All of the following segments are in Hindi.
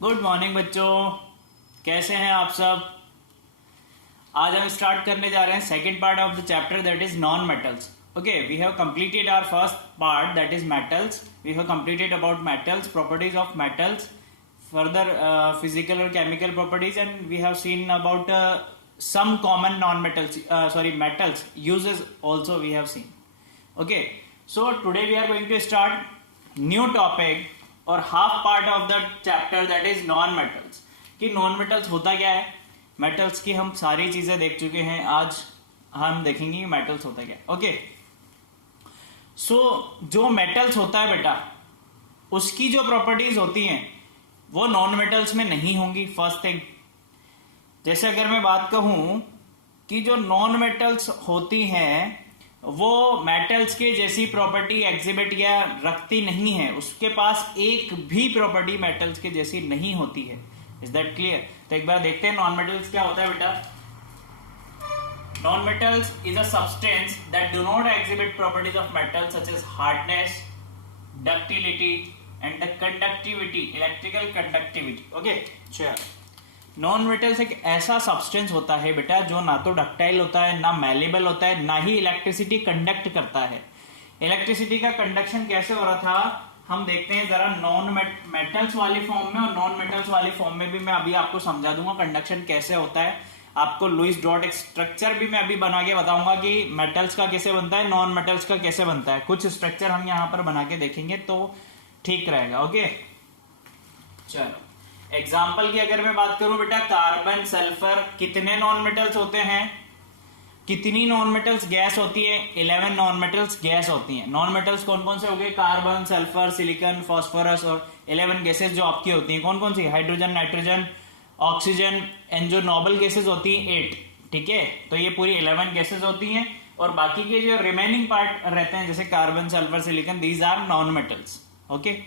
गुड मॉर्निंग बच्चों, कैसे हैं आप सब। आज हम स्टार्ट करने जा रहे हैं second part of the chapter that is non metals. Okay, we have completed our first part that is metals. We have completed about metals, properties of metals, further physical और chemical properties, and we have seen about some common non-metals, metals uses also we have seen. Okay, so today we are going to start new topic और half part of the chapter that is non-metals. कि non-metals होता क्या है, metals की हम सारी चीजें देख चुके हैं, आज हम देखेंगे कि metals होता क्या है. Okay, so जो metals होता है बेटा, उसकी जो प्रॉपर्टीज होती हैं वो नॉन मेटल्स में नहीं होंगी. फर्स्ट थिंग, जैसे अगर मैं बात कहूं कि जो नॉन मेटल्स होती हैं वो मेटल्स के जैसी प्रॉपर्टी एग्जिबिट या रखती नहीं है, उसके पास एक भी प्रॉपर्टी मेटल्स के जैसी नहीं होती है. Is that clear? तो एक बार देखते हैं नॉन मेटल्स क्या होता है बेटा. Non metals is a substance that do not exhibit properties of metals such as hardness, ductility and the conductivity, electrical conductivity. Okay, चलो, नॉन मेटल्स एक ऐसा सब्सटेंस होता है बेटा जो ना तो डक्टाइल होता है, ना मैलेबल होता है, ना ही इलेक्ट्रिसिटी कंडक्ट करता है. इलेक्ट्रिसिटी का कंडक्शन कैसे हो रहा था हम देखते हैं जरा. नॉन मेटल्स वाली फॉर्म में और नॉन मेटल्स वाली फॉर्म में भी मैं अभी आपको समझा दूंगा कंडक्शन कैसे होता है. आपको लुईस डॉट स्ट्रक्चर भी मैं अभी बना के बताऊंगा कि मेटल्स का कैसे बनता है, नॉन मेटल्स का कैसे बनता है. कुछ स्ट्रक्चर हम यहाँ पर बना के देखेंगे तो ठीक रहेगा. ओके, चलो एग्जाम्पल की अगर मैं बात करूं बेटा, कार्बन, सल्फर, कितने नॉन मेटल्स होते हैं, कितनी नॉन मेटल्स गैस होती है? 11 नॉन मेटल्स गैस होती हैं. नॉन मेटल्स कौन कौन से हो गए? कार्बन, सल्फर, सिलिकॉन, फास्फोरस, और 11 गैसेस जो आपकी होती हैं कौन कौन सी? हाइड्रोजन, नाइट्रोजन, ऑक्सीजन, एंड जो नोबल गैसेस होती हैं 8. ठीक है, तो ये पूरी 11 गैसेस होती हैं, और बाकी के जो रिमेनिंग पार्ट रहते हैं जैसे carbon, sulphur, silicon, these are non metals. Okay,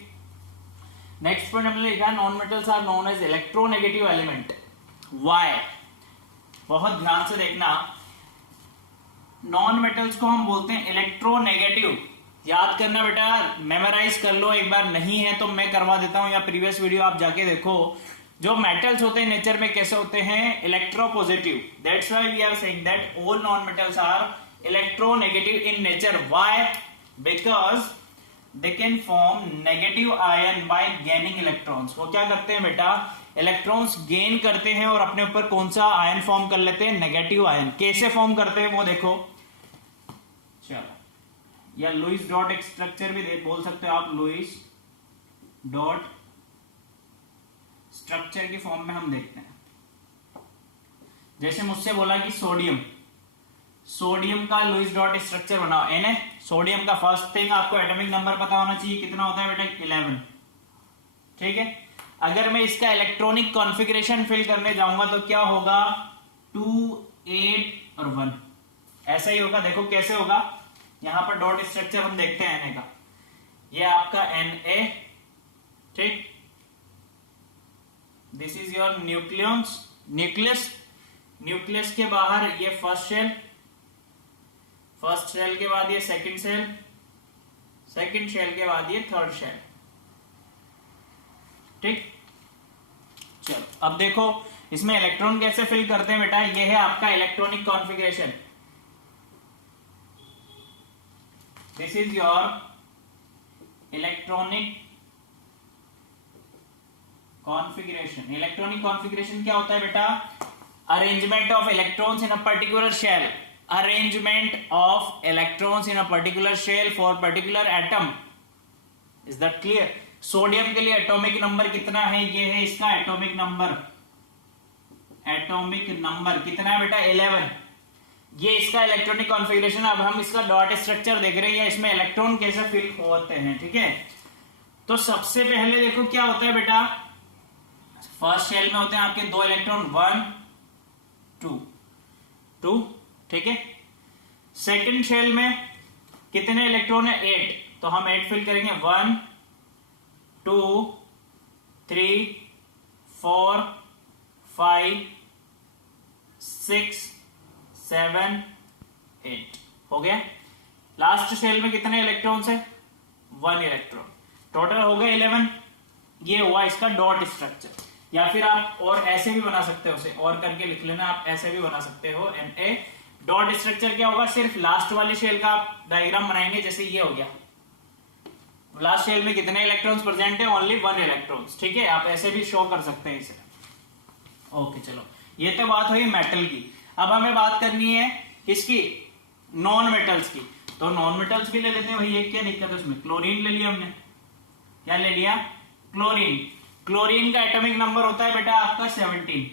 next point हमने लिखा non metals are known as electronegative element. Why? बहुत ध्यान से देखना, नॉन मेटल्स को हम बोलते हैं इलेक्ट्रोनेगेटिव. याद करना बेटा, मेमोराइज कर लो एक बार, नहीं है तो मैं करवा देता हूं या प्रीवियस वीडियो आप जाके देखो. जो मेटल्स होते हैं नेचर में कैसे होते हैं? Electropositive. That's why we are saying that all non metals are electronegative in nature. Why? Because they can form negative ion by gaining electrons. वो क्या करते हैं बेटा? इलेक्ट्रॉन्स गेन करते हैं और अपने ऊपर कौन सा आयन फॉर्म कर लेते हैं? Negative ion. कैसे फॉर्म करते हैं वो देखो. चलो, या लुईस डॉट स्ट्रक्चर भी बोल सकते हो आप. लुईस डॉट स्ट्रक्चर की फॉर्म में हम देखते हैं. जैसे मुझसे बोला कि सोडियम का लुईस डॉट स्ट्रक्चर बनाओ. Na, सोडियम का फर्स्ट थिंग आपको एटॉमिक नंबर पता होना चाहिए. कितना होता है बेटा? 11. ठीक है, अगर मैं इसका इलेक्ट्रॉनिक कॉन्फ़िगरेशन फिल करने जाऊंगा तो क्या होगा? 2, 8 और 1. ऐसा ही होगा. देखो कैसे होगा, यहां पर डॉट स्ट्रक्चर हम देखते हैं Na का. ये आपका Na. ठीक, this is your nucleus. Nucleus के बाहर ये फर्स्ट शेल के बाद ये सेकंड शेल के बाद ये थर्ड शेल. ठीक, चलो अब देखो इसमें इलेक्ट्रॉन कैसे फिल करते हैं बेटा. ये है आपका electronic configuration. This is your electronic configuration. Electronic configuration क्या होता है बेटा? Arrangement of electrons in a particular shell. Arrangement of electrons in a particular shell for particular atom. Is that clear? Sodium के लिए एटॉमिक नंबर कितना है? ये है इसका एटॉमिक नंबर. एटॉमिक नंबर कितना है बेटा? 11. ये इसका इलेक्ट्रॉनिक कॉन्फ़िगरेशन. अब हम इसका डॉट स्ट्रक्चर देख रहे हैं या इसमें इलेक्ट्रॉन कैसे फिल होते हैं. ठीक है, तो सबसे पहले देखो क्या होता है बेटा. फर्स्ट शेल में होते हैं आपके 2 इलेक्ट्रॉन, 1, 2. ठीक है, सेकंड शेल में कितने इलेक्ट्रॉन है? 8. तो हम 8 फिल करेंगे. 1, 2, 3, 4, 5, 6, 7, 8 हो गया. लास्ट शेल में कितने इलेक्ट्रॉन्स है? 1 इलेक्ट्रॉन. टोटल हो गए 11. ये हुआ इसका डॉट स्ट्रक्चर। या फिर आप और ऐसे भी बना सकते हो, उसे और करके लिख लेना, आप ऐसे भी बना सकते हो। Na डॉट स्ट्रक्चर क्या होगा, सिर्फ लास्ट वाली शेल का आप डायग्राम बनाएंगे, जैसे ये हो गया, लास्ट शेल में कितने इलेक्ट्रॉन्स प्रेजेंट है, ओनली 1 इलेक्ट्रॉन्स, ठीक है। आप ऐसे भी शो कर सकते हैं इसे। ओके चलो, ये तो बात हुई मेटल की। अब हमें बात करनी है किसकी, नॉन मेटल्स की। तो नॉन मेटल्स भी ले लेते हैं भाई, एक क्या दिक्कत है उसमें। क्लोरीन ले लिया हमने, क्या ले लिया, क्लोरीन। क्लोरीन का एटॉमिक नंबर होता है बेटा आपका 17,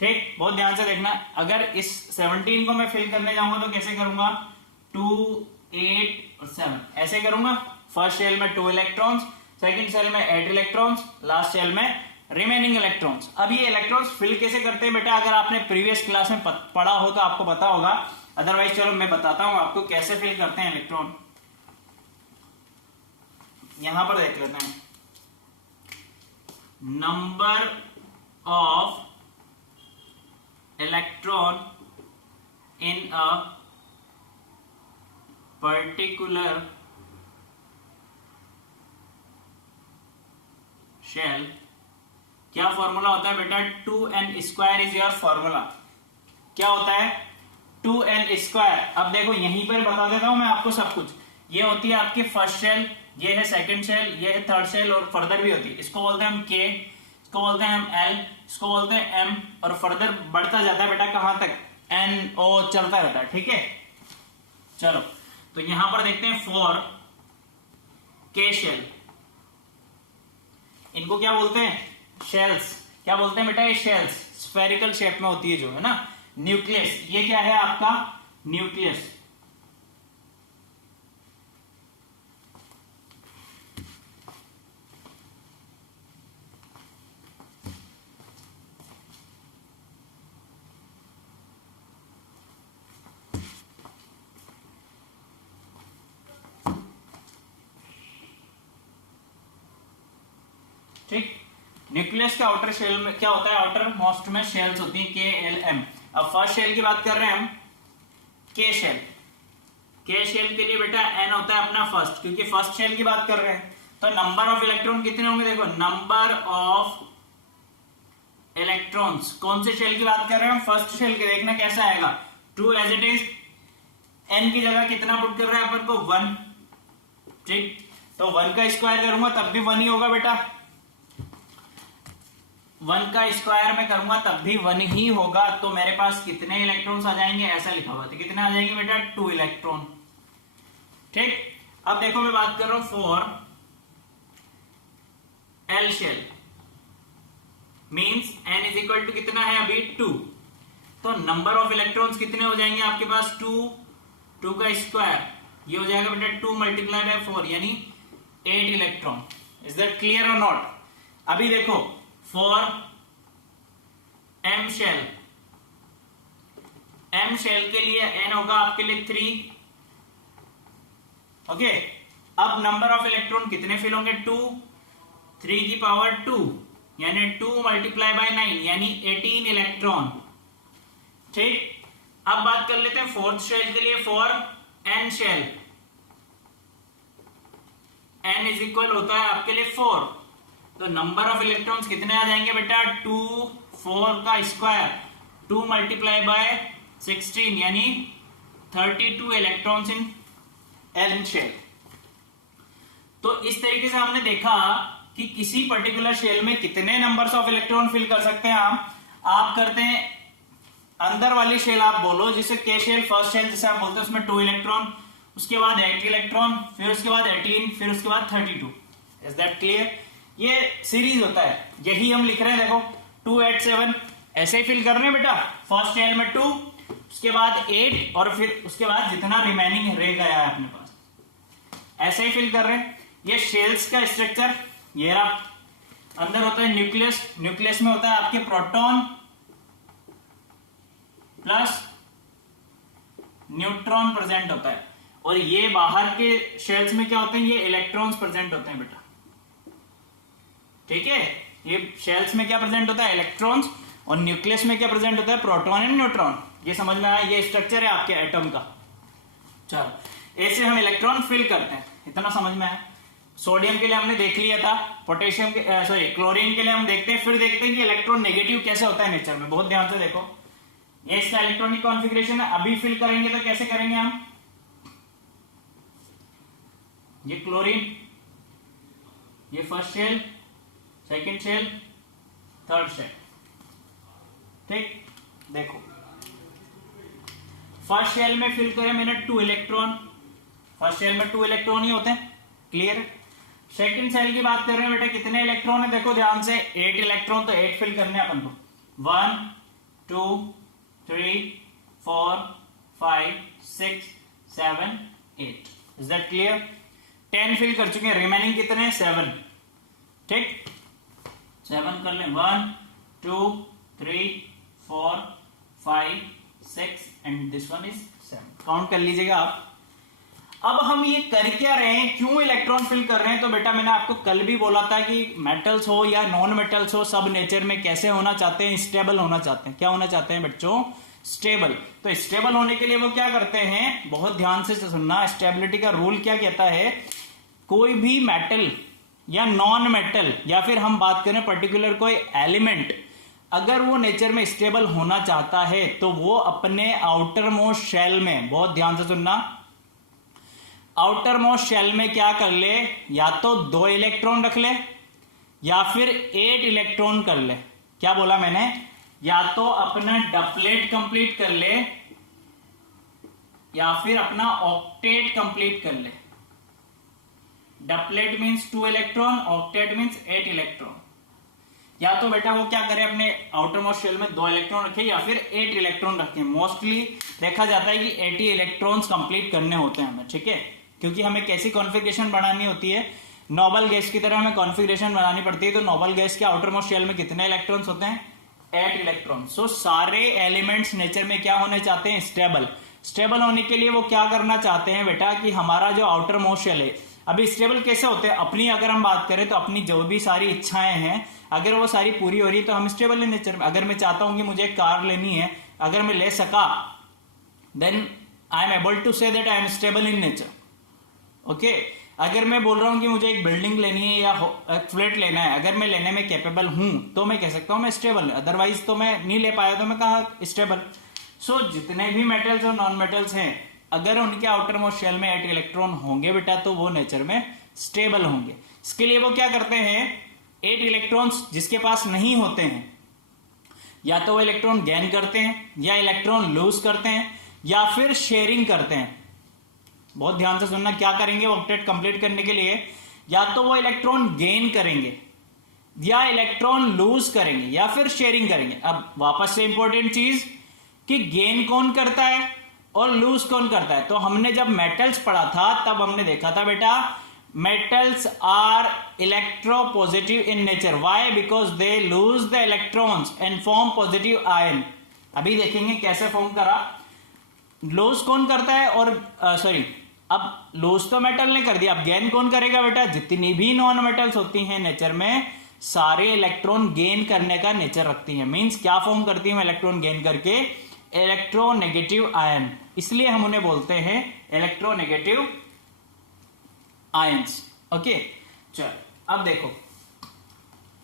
ठीक। बहुत ध्यान से देखना, अगर इस 17 को मैं फिल करने जाऊंगा तो कैसे करूंगा, 2 8 और 7 ऐसे करूंगा। फर्स्ट शेल में 2 इलेक्ट्रॉन्स, सेकंड शेल में 8 इलेक्ट्रॉन्स, लास्ट शेल में रिमेनिंग इलेक्ट्रॉन्स। अब ये इलेक्ट्रॉन्स फिल कैसे करते हैं बेटा, अगर आपने प्रीवियस क्लास में पढ़ा हो तो आपको पता होगा, अदरवाइज चलो मैं बताता हूं आपको कैसे फिल करते हैं इलेक्ट्रॉन। यहां पर देख लेते हैं, number of electron in a particular shell. क्या फॉर्मूला होता है बेटा, 2n² इज योर फॉर्मूला। क्या होता है, 2n²। अब देखो यहीं पर बता देता हूं मैं आपको सब कुछ। ये होती है आपकी फर्स्ट शेल, ये है सेकंड शेल, ये है थर्ड शेल, और फर्दर भी होती है। इसको बोलते हैं हम K, इसको बोलते हैं हम L, इसको बोलते हैं M, और फर्दर बढ़ता जाता है बेटा कहां तक, N O चलता रहता है, ठीक है। चलो तो यहां पर देखते हैं फॉर K शेल, इनको क्या बोलते हैं, शेल्स। क्या बोलते हैं बेटा, ये शेल्स स्फेरिकल शेप में होती है जो है ना। न्यूक्लियस, ये क्या है आपका, न्यूक्लियस। ठीक, न्यूक्लियस के आउटर शेल में क्या होता है, आउटर मोस्ट में शेल्स होती हैं KLM। अब फर्स्ट शेल की बात कर रहे हैं हम, K शेल। K शेल के लिए बेटा N होता है अपना फर्स्ट, क्योंकि फर्स्ट शेल की बात कर रहे हैं। तो नंबर ऑफ इलेक्ट्रॉन कितने होंगे, देखो नंबर ऑफ इलेक्ट्रॉन्स, कौन से शेल की बात कर रहे हैं, फर्स्ट शेल के। देखना कैसा आएगा, 2 एज इट इज, N की जगह कितना पुट कर रहा है अपन को, 1, ठीक। तो 1 का स्क्वायर करूंगा तब भी 1 ही होगा बेटा, 1 का स्क्वायर में करूंगा तब भी 1 ही होगा। तो मेरे पास कितने इलेक्ट्रॉन्स आ जाएंगे, ऐसा लिखा हुआ था, कितने आ जाएंगे बेटा, 2 इलेक्ट्रॉन, ठीक। अब देखो मैं बात कर रहा हूं for L shell, means N is equal to कितना है अभी, 2। तो नंबर ऑफ इलेक्ट्रॉन्स कितने हो जाएंगे आपके पास, 2 का स्क्वायर, ये हो जाएगा बेटा 2 मल्टीप्लाई बाय 4, यानी 8 electron. Is that clear or not. अभी देखो for M shell, M shell के लिए N होगा आपके लिए 3, ओके। अब नंबर ऑफ इलेक्ट्रॉन कितने फिल होंगे, 2, 3 की पावर 2, यानी 2 मल्टीप्लाई बाय 9, यानी 18 इलेक्ट्रॉन, ठीक। अब बात कर लेते हैं फोर्थ शेल के लिए, for N shell, N is equal होता है आपके लिए 4। तो नंबर ऑफ इलेक्ट्रॉन्स कितने आ जाएंगे बेटा, 2, 4 का स्क्वायर, 2 मल्टीप्लाई बाय 16, यानी 32 इलेक्ट्रॉन्स इन N शेल। तो इस तरीके से हमने देखा कि किसी पर्टिकुलर शेल में कितने नंबर्स ऑफ इलेक्ट्रॉन फिल कर सकते हैं आप करते हैं अंदर वाली शेल आप बोलो, जिसे K शेल, फर्स्ट शेल जिसे आप बोलते हैं, उसमें 2 इलेक्ट्रॉन, उसके बाद 8 इलेक्ट्रॉन, फिर उसके बाद 18, फिर उसके बाद 32। Is that clear. ये सीरीज होता है, यही हम लिख रहे हैं, देखो 2 8 7 ऐसे ही फिल कर रहे हैं बेटा। फर्स्ट शेल में 2, उसके बाद 8, और फिर उसके बाद जितना रिमेनिंग रह गया है अपने पास, ऐसे ही फिल कर रहे हैं। ये शेल्स का स्ट्रक्चर ये रहा। अंदर होता है न्यूक्लियस, न्यूक्लियस में होता है आपके प्रोटॉन प्लस न्यूट्रॉन प्रेजेंट होता है, और ये बाहर के शेल्स में क्या होते हैं, ये इलेक्ट्रॉन्स प्रेजेंट होते हैं बेटा, ठीक है। ये शेल्स में क्या प्रेजेंट होता है, इलेक्ट्रॉन्स, और न्यूक्लियस में क्या प्रेजेंट होता है, प्रोटॉन एंड न्यूट्रॉन। ये समझ में आया, ये स्ट्रक्चर है आपके एटम का। चलो ऐसे हम इलेक्ट्रॉन फिल करते हैं, इतना समझ में आया। सोडियम के लिए हमने देख लिया था, पोटेशियम के सॉरी क्लोरीन के लिए हम देखते हैं, फिर देखते हैं कि इलेक्ट्रॉन नेगेटिव कैसे होता है नेचर में। बहुत ध्यान से देखो, ये इसका इलेक्ट्रॉनिक कॉन्फ़िगरेशन है। अभी फिल करेंगे तो कैसे करेंगे हम, ये क्लोरीन, ये first shell, second shell, third shell, ठीक। देखो फर्स्ट शेल में फिल करें मैंने 2 इलेक्ट्रॉन, फर्स्ट शेल में 2 इलेक्ट्रॉन ही होते हैं, क्लियर। सेकंड शेल की बात कर रहे हैं बेटा, कितने इलेक्ट्रॉन है, देखो ध्यान से, 8 इलेक्ट्रॉन, तो 8 फिल करने अपन को, 1 2 3 4 5 6 7 8, इज दैट क्लियर। 10 फिल कर चुके हैं, रिमेनिंग कितने हैं, 7, ठीक। 7 कर लें, 1 2 3 4 5 6 and this one is 7, count कर लीजिएगा आप। अब हम ये कर क्या रहे हैं, क्यों इलेक्ट्रॉन फिल कर रहे हैं, तो बेटा मैंने आपको कल भी बोला था कि मेटल्स हो या नॉन मेटल्स हो, सब नेचर में कैसे होना चाहते हैं, स्टेबल होना चाहते हैं। क्या होना चाहते हैं बच्चों, स्टेबल। तो स्टेबल होने के लिए वो क्या करते हैं, बहुत ध्यान से सुनना, स्टेबिलिटी का रूल क्या कहता है, कोई भी मेटल या नॉन मेटल या फिर हम बात करें पर्टिकुलर कोई एलिमेंट, अगर वो नेचर में स्टेबल होना चाहता है तो वो अपने आउटर मोस्ट शेल में, बहुत ध्यान से सुनना, आउटर मोस्ट शेल में क्या कर ले, या तो 2 इलेक्ट्रॉन रख ले या फिर 8 इलेक्ट्रॉन कर ले। क्या बोला मैंने, या तो अपना डबलेट कंप्लीट कर ले या फिर अपना ऑक्टेट कंप्लीट कर ले। Doublet means 2 electron, octet means 8 electron. या तो बेटा वो क्या करे, अपने आउटर मोस्ट शेल में 2 इलेक्ट्रॉन रखे या फिर 8 इलेक्ट्रॉन रखे। मोस्टली देखा जाता है कि 80 इलेक्ट्रॉन्स कंप्लीट करने होते हैं हमें, ठीक है, क्योंकि हमें कैसी कॉन्फ़िगरेशन बनानी होती है, नोबल गैस की तरह हमें कॉन्फ़िगरेशन बनानी पड़ती है। तो नोबल गैस के आउटर मोस्ट शेल में कितने इलेक्ट्रॉन्स होते हैं, 8 इलेक्ट्रॉन। सो सारे एलिमेंट्स नेचर में क्या होने चाहते हैं, स्टेबल। स्टेबल होने के लिए वो क्या करना चाहते हैं बेटा, कि हमारा जो आउटर मोस्ट शेल है, अभी स्टेबल कैसे होते हैं, अपनी अगर हम बात करें तो अपनी जो भी सारी इच्छाएं हैं अगर वो सारी पूरी हो रही है तो हम स्टेबल है नेचर में। अगर मैं चाहता हूं कि मुझे एक कार लेनी है, अगर मैं ले सका, then I am able to say that I am stable in nature, okay. अगर मैं बोल रहा हूं कि मुझे एक बिल्डिंग लेनी है या एक फ्लैट लेना है, अगर मैं लेने में कैपेबल हूं तो मैं कह सकता हूं मैं स्टेबल, अदरवाइज तो मैं नहीं ले पाया तो मैं कहा स्टेबल। सो जितने भी मेटल्स और नॉन मेटल्स हैं, अगर उनके आउटर मोस्ट शेल में 8 इलेक्ट्रॉन होंगे बेटा तो वो नेचर में स्टेबल होंगे। इसके लिए वो क्या करते हैं, 8 इलेक्ट्रॉन्स जिसके पास नहीं होते हैं, या तो वो इलेक्ट्रॉन गेन करते हैं या इलेक्ट्रॉन लूज करते हैं या फिर शेयरिंग करते हैं। बहुत ध्यान से सुनना, क्या करेंगे ऑक्टेट कंप्लीट करने के लिए, या तो वो इलेक्ट्रॉन गेन करेंगे या इलेक्ट्रॉन लूज करेंगे या फिर शेयरिंग करेंगे। अब वापस से इंपॉर्टेंट चीज कि गेन कौन करता है और लूज कौन करता है। तो हमने जब मेटल्स पढ़ा था तब हमने देखा था बेटा, metals are electropositive in nature. Why? Because they lose the electrons and form positive ion. अभी देखेंगे कैसे फॉर्म करा। लूज कौन करता है, और सॉरी अब लूज तो मेटल ने कर दिया, अब गेन कौन करेगा बेटा, जितनी भी नॉन मेटल्स होती हैं नेचर में सारे इलेक्ट्रॉन गेन करने का नेचर रखती हैं। मींस क्या फॉर्म करती है इलेक्ट्रॉन गेन करके, इलेक्ट्रोनेगेटिव आयन, इसलिए हम उन्हें बोलते हैं इलेक्ट्रोनेगेटिव आयंस, ओके। चल अब देखो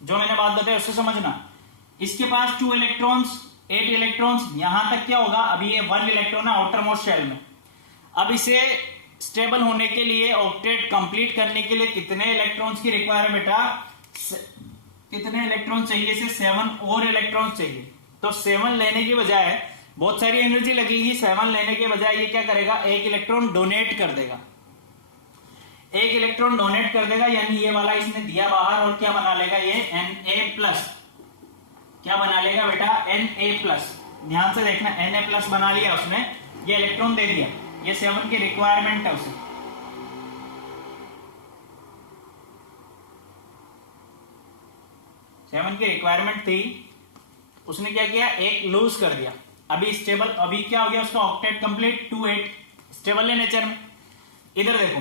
जो मैंने बात बताई उससे समझना, इसके पास 2 इलेक्ट्रॉन्स 8 इलेक्ट्रॉन्स, यहां तक क्या होगा, अभी ये 1 इलेक्ट्रॉन है आउटर मोस्ट शेल में। अब इसे स्टेबल होने के लिए, ऑक्टेट कंप्लीट करने के लिए कितने इलेक्ट्रॉन्स की रिक्वायरमेंट बेटा, कितने इलेक्ट्रॉन चाहिए, इसे 7 और इलेक्ट्रॉन्स चाहिए। तो 7 लेने की बजाय बहुत सारी एनर्जी लगेगी, 7 लेने के बजाय ये क्या करेगा, 1 इलेक्ट्रॉन डोनेट कर देगा, 1 इलेक्ट्रॉन डोनेट कर देगा, यानी ये वाला इसने दिया बाहर और क्या बना लेगा, ये Na+, क्या बना लेगा बेटा, Na+। ध्यान से देखना, Na+ बना लिया उसने, ये इलेक्ट्रॉन दे दिया, ये 7 की रिक्वायरमेंट है उसे। 7 की रिक्वायरमेंट थी, उसने क्या किया, 1 लूज कर दिया। अभी स्टेबल, अभी क्या हो गया उसका ऑक्टेट कंप्लीट, 2 8 स्टेबल है नेचर में। इधर देखो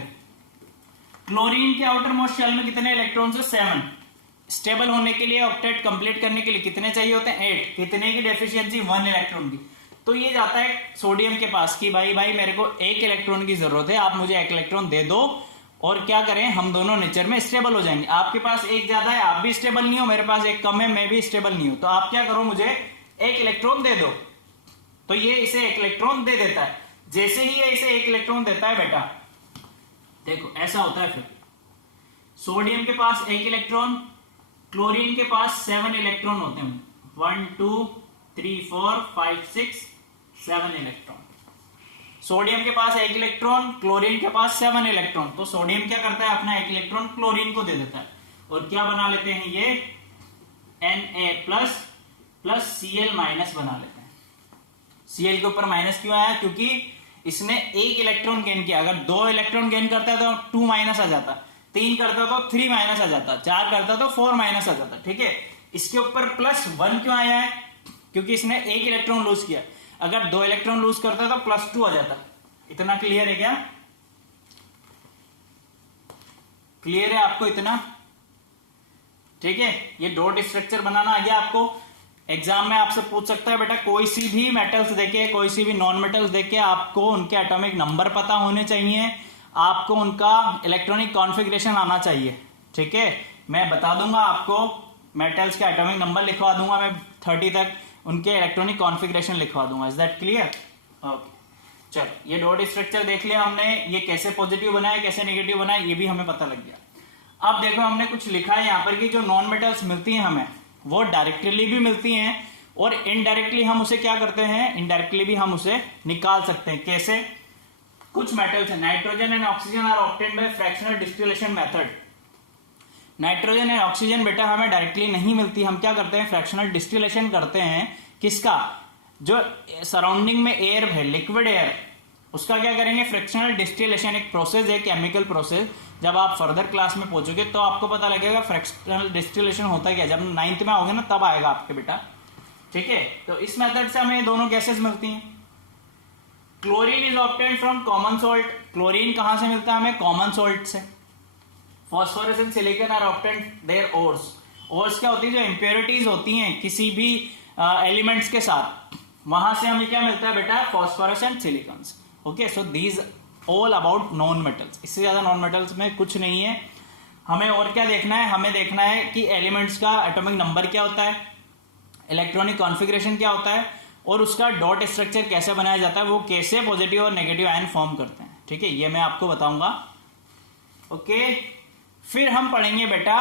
क्लोरीन के आउटर मोस्ट शेल में कितने इलेक्ट्रॉन्स है, 7। स्टेबल होने के लिए, ऑक्टेट कंप्लीट करने के लिए कितने चाहिए होते हैं, 8। कितने की डेफिशिएंसी, 1 इलेक्ट्रॉन की। तो ये जाता है सोडियम के पास कि भाई मेरे को 1 इलेक्ट्रॉन की जरूरत है, आप मुझे 1 इलेक्ट्रॉन दे दो और क्या करें, हम दोनों नेचर में स्टेबल हो जाएंगे। आपके पास एक ज्यादा है, आप भी स्टेबल नहीं हो, मेरे पास एक कम है, मैं भी स्टेबल नहीं हूं, तो आप क्या करो, मुझे एक इलेक्ट्रॉन दे दो। तो ये इसे एक इलेक्ट्रॉन दे देता है। जैसे ही ये इसे एक इलेक्ट्रॉन देता है बेटा, देखो ऐसा होता है, फिर सोडियम के पास एक इलेक्ट्रॉन, क्लोरीन के पास 7 इलेक्ट्रॉन होते हैं, 1 2 3 4 5 6 7 इलेक्ट्रॉन। सोडियम के पास एक इलेक्ट्रॉन, क्लोरीन के पास 7 इलेक्ट्रॉन। तो सोडियम क्या करता है, अपना एक इलेक्ट्रॉन क्लोरीन को दे देता है, और क्या बना लेते हैं, ये Na प्लस Cl माइनस बना लेते हैं। Cl के ऊपर माइनस क्यों आया, क्योंकि इसने एक इलेक्ट्रॉन गेन किया। अगर 2 इलेक्ट्रॉन गेन करता है तो 2 माइनस आ जाता, 3 करता तो 3 माइनस आ जाता, 4 करता तो 4 माइनस आ जाता। ठीक है, इसके ऊपर +1 क्यों आया है, क्योंकि इसने एक इलेक्ट्रॉन लूज किया। अगर 2 इलेक्ट्रॉन लूज करता तो +2 आ जाता। इतना क्लियर है क्या, क्लियर है आपको इतना? ठीक है, ये डॉट स्ट्रक्चर बनाना आ गया आपको। एग्जाम में आपसे पूछ सकता है बेटा, कोई सी भी मेटल्स देके, कोई सी भी नॉन मेटल्स देके, आपको उनके एटॉमिक नंबर पता होने चाहिए, आपको उनका इलेक्ट्रॉनिक कॉन्फ़िगरेशन आना चाहिए। ठीक है, मैं बता दूंगा आपको, मेटल्स के एटॉमिक नंबर लिखवा दूंगा मैं 30 तक, उनके इलेक्ट्रॉनिक कॉन्फ़िगरेशन लिखवा दूंगा। Is that clear? ओके, चलो ये डॉट स्ट्रक्चर देख लिया हमने, ये कैसे पॉजिटिव बनाया कैसे नेगेटिव बनाया ये भी हमें पता लग गया। अब देखो हमने कुछ लिखा है यहाँ पर कि जो नॉन मेटल्स मिलती हैं हमें, वो डायरेक्टली भी मिलती हैं और इनडायरेक्टली हम उसे क्या करते हैं, इनडायरेक्टली भी हम उसे निकाल सकते हैं। कैसे? कुछ मेटल्स हैं, nitrogen and oxygen are obtained by fractional distillation method. Nitrogen and oxygen बेटा हमें डायरेक्टली नहीं मिलती, हम क्या करते हैं, फ्रैक्शनल डिस्टिलेशन करते हैं। किसका? जो सराउंडिंग में एयर है, लिक्विड एयर, उसका क्या करेंगे, फ्रैक्शनल डिस्टिलेशन। एक प्रोसेस है, केमिकल प्रोसेस। जब आप फर्दर क्लास में पहुंचोगे तो आपको पता लगेगा फ्रैक्शनल डिस्टिलेशन होता है क्या, जब 9th में आओगे ना तब आएगा आपके बेटा। ठीक है, तो इस मेथड से हमें दोनों गैसेस मिलती हैं। Chlorine is obtained from common salt. Chlorine कहां से मिलता है हमें, कॉमन सॉल्ट से। Phosphorus and silicon are obtained their ores. Ores क्या होती है, जो इंप्योरिटीज होती हैं किसी भी एलिमेंट्स के साथ, वहां से हमें क्या मिलता है बेटा, phosphorus and silicon. Okay, so these all about non metals. इससे ज्यादा नॉन मेटल्स में कुछ नहीं है। हमें और क्या देखना है, हमें देखना है कि एलिमेंट्स का एटॉमिक नंबर क्या होता है, इलेक्ट्रॉनिक कॉन्फ़िगरेशन क्या होता है, और उसका डॉट स्ट्रक्चर कैसे बनाया जाता है, वो कैसे पॉजिटिव और नेगेटिव आयन फॉर्म करते हैं। ठीक है, ये मैं आपको बताऊंगा। ओके, फिर हम पढ़ेंगे बेटा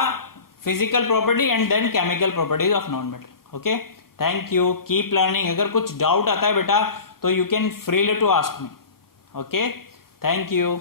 physical property and then chemical properties of non metal. Okay, thank you, keep learning. अगर कुछ डाउट आता है बेटा तो you can freely to ask me. Okay, thank you.